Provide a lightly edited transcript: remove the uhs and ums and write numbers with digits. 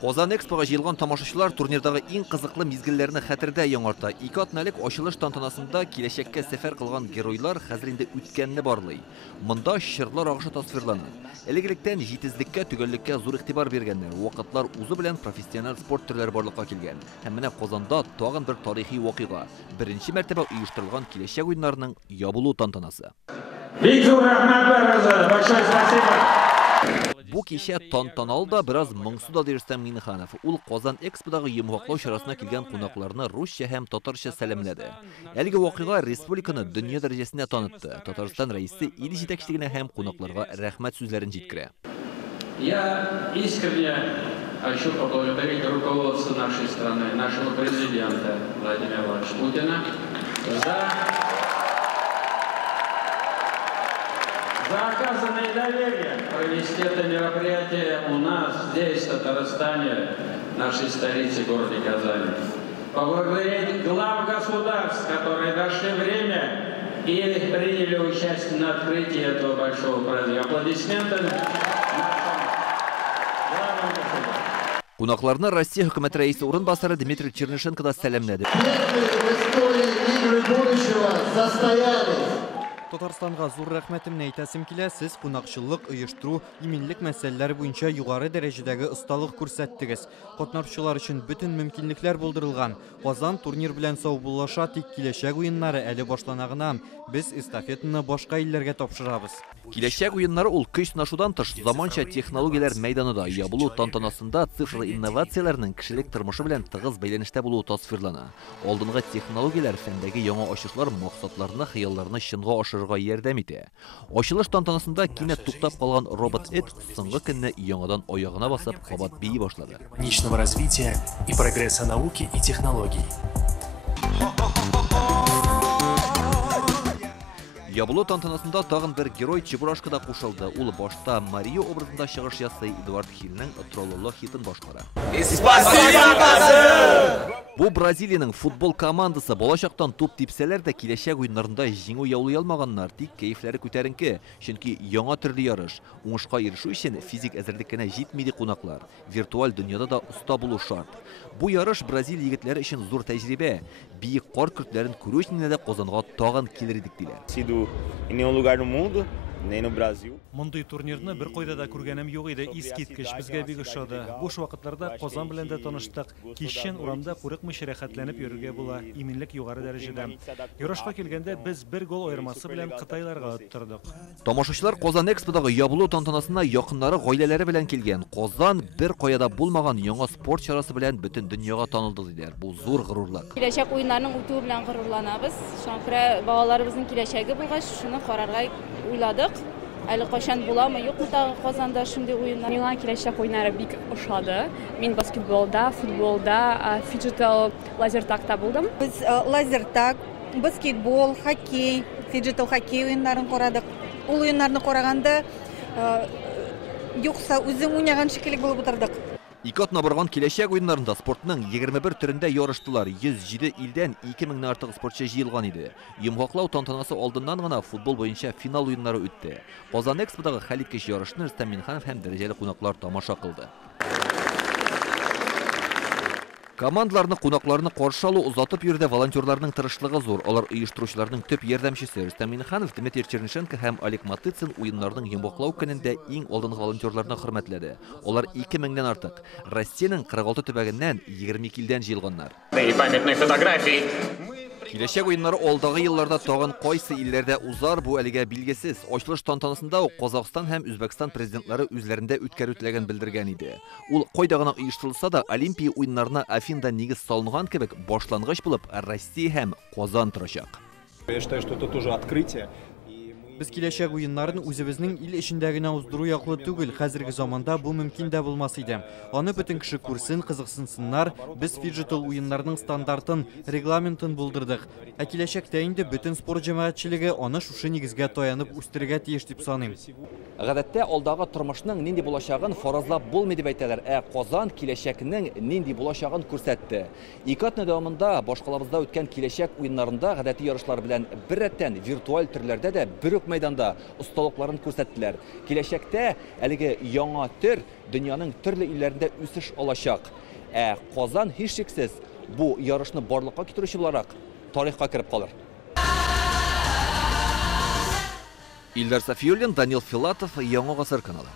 Qozan Expo'ga jilgan tomoshachilar turnirдағы ең қызықлы мезгілләрне хәтердә яңарта. 2 атналык ачылыш тантанасында киләчәккә сәфәр кылган геройлар хәзер инде үткәнне барлый. Монда чырлар агышы тасвирлана. Элегелектән җитезлеккә, төгәллеккә зур игътибар биргәннәр. Вакытлар узу белән профессиональ спорт төрләре барлыкка килгән. Һәм менә Qozanda тагын бер тарихи вакыйга. Беренче мәртәбә оештырылган киләчәк уеннарының ябылу тантанасы. Бу кичә тантаналы да бераз моңсу да Рөстәм Миннеханов. Ул Qozan Expo'дагы йомгаклау чарасына килгән кунакларны русча һәм татарча сәламләде. Әлеге вакыйга республиканы дөнья дәрәҗәсендә танытты. Татарстан рәисе ил җитәкчелегенә һәм кунакларга рәхмәт сүзләрен җиткерә. Я искренне хочу поблагодарить руководство нашей страны, нашего президента Владимира Владимировича Путина за оказанное доверие провести это мероприятие у нас, здесь, в Татарстане, нашей столице, городе Казани. Поблагодарить глав государств, которые нашли время и приняли участие на открытии этого большого праздника. Аплодисменты нашим главам государств. Кунакларны Россия хөкүмәт рәисе урынбасары Дмитрий Чернышенко да сәламләде. Татарстанга зур рәхмәтемне әйтәсем килә, сез кунакчылык, оештыру, иминлек мәсьәләләре буенча югары дәрәҗәдәге осталык күрсәттегез. Катнашучылар өчен бөтен мөмкинлекләр булдырылган. Qozan турнир белән саубуллаша, тик киләчәк уеннары әле башлана гына. Без эстафетаны башка илләргә тапшырабыз. Киләчәк уеннары ул көч сынашудан тыш заманча технологияләр мәйданында ябылу тантанасында цифрлы инновацияләрнең кешелек тормышы белән тыгыз бәйләнештә булуы тасвирлана. Алдынгы технологияләр фәндәге яңа ачышлар максатларны, хыялларны чынга ашырырга ярдәм итә. Ачылыш тантанасында кинәт туктап калган робот-эт соңгы көнне яңадан аягына басып кабат бии башлады. Техничного развития и прогресса науки и технологий. Ябылу тантанасында тагын бер герой Чебурашкада кушылды. Ул башта Марио образында чыгыш ясый, Эдуард Хиллнең «Троллоло» хитын башкара. Бу Бразилиянең футбол командасы балачактан туп типсәләр дә киләчәк уеннарында җиңү яулый алмаганнар, тик кәефләре күтәренке, чөнки яңа төрле ярыш. Уңышка ирешү өчен физик әзерлеккә җитми ди кунаклар. Виртуаль дөньяда да уста булу шарт. Бу ярыш Бразил егетләре өчен зур тәҗрибә. Биек кар көртләрен күрү өчен дә Qozanга тагын килер идек диләр. Em nenhum lugar no mundo, nem no Brasil. Мондый турнирны бер кайда да күргәнем юк иде, искиткеч безгә бик ошады. Буш вакытларда Qozan белән дә таныштык. Кичен урамда курыкмыйча рәхәтләнеп йөрергә була, иминлек югары дәрәҗәдә. Ярышка килгәндә без бер гол аермасы белән Кытайларга оттырдык. Тамашачылар Qozan Expo'дагы ябылу тантанасына якыннары, гаиләләре белән килгән. Qozan бер каяда булмаган яңа спорт чарасы белән бөтен дөньяга танылды диләр. Бу зур горурлык. Киләчәк уеннарның үтүе белән горурланабыз. Шаңкыра балаларыбызның киләчәге булгач, шуны карарга уйладык. Әле кайчан буламы, юкмы тагы Qozanda шундый уеннар? Миңа киләчәк уеннары бик ошады. Мин баскетболда, футболда, фиджитал, лазертагта булдым. Без лазертаг, баскетбол, хоккей, фиджитал хоккей уеннарын карадык. Ул уеннарны караганда юкса үзем уйнаган шикелле булып утырдык. 2 атна барган киләчәк уеннарында спортның 21 төрендә ярыштылар. 107 илдән 2000 артык спортчы җыелган иде. Йомгаклау тантанасы алдыннан гына футбол буенча финал уеннары үтте. Qozan Expo'дагы хәлиткеч ярышны Рөстәм Миннеханов һәм дәрәҗәле кунаклар тамаша кылды. Командаларны, кунакларны каршы алу узатып йөрдә волонтерларның тырышлыгы зур. Алар оештыручыларның төп ярдәмчесе Рөстәм Миннеханов, Дмитрий Чернышенко һәм Олег Матыцин уеннарның йомгаклау көнендә иң алдынгы волонтерларны хөрмәтләде. Алар 2000-дән артык. Россиянең 46 төбәгеннән 22 илдән җыелганнар. Киләчәк уеннары алдагы елларда тагын кайсы илләрдә узар, бу әлегә билгесез. Ачылыш тантанасында ук Казакстан һәм Үзбәкстан президентлары үзләрендә үткәрү теләген белдергән иде. Ул кайда гына оештырылса да, Олимпия уеннарына Афинда нигез салынган кебек башлангыч булып Россия һәм Qozan торачак. Я считаю, что это тоже открытие. Без киләчәк уеннарын үзебезнең ил эчендә генә уздыру яклы түгел, хәзерге заманда бу мөмкин дә булмас иде. Аны бөтен кеше күрсен, кызыксынсыннар, без фиджитал уеннарның стандартын, регламентын булдырдык. Ә киләчәктә инде бөтен спорт җәмәгатьчелеге аны шушы нигезгә таянып үстергә тиеш дип саныйм. Гадәттә алдагы тормышның нинди булачагын фаразлап булмый дип әйтәләр, ә Qozan киләчәкнең нинди булачагын күрсәтте. 2 атна дәвамында башкалабызда үткән киләчәк уеннарында гадәти ярышлар белән бер рәттән виртуаль төрләрдә дә бер үк мәйданда осталыкларын күрсәттеләр. Киләчәктә әлеге яңа төр дөньяның төрле илләрендә үсеш алачак. Казан һичшиксез бу ярышны барлыкка китерүче буларак тарихка кереп калыр. Илдар Сафиуллин, Данил Филатов, Яңа Гасыр каналы.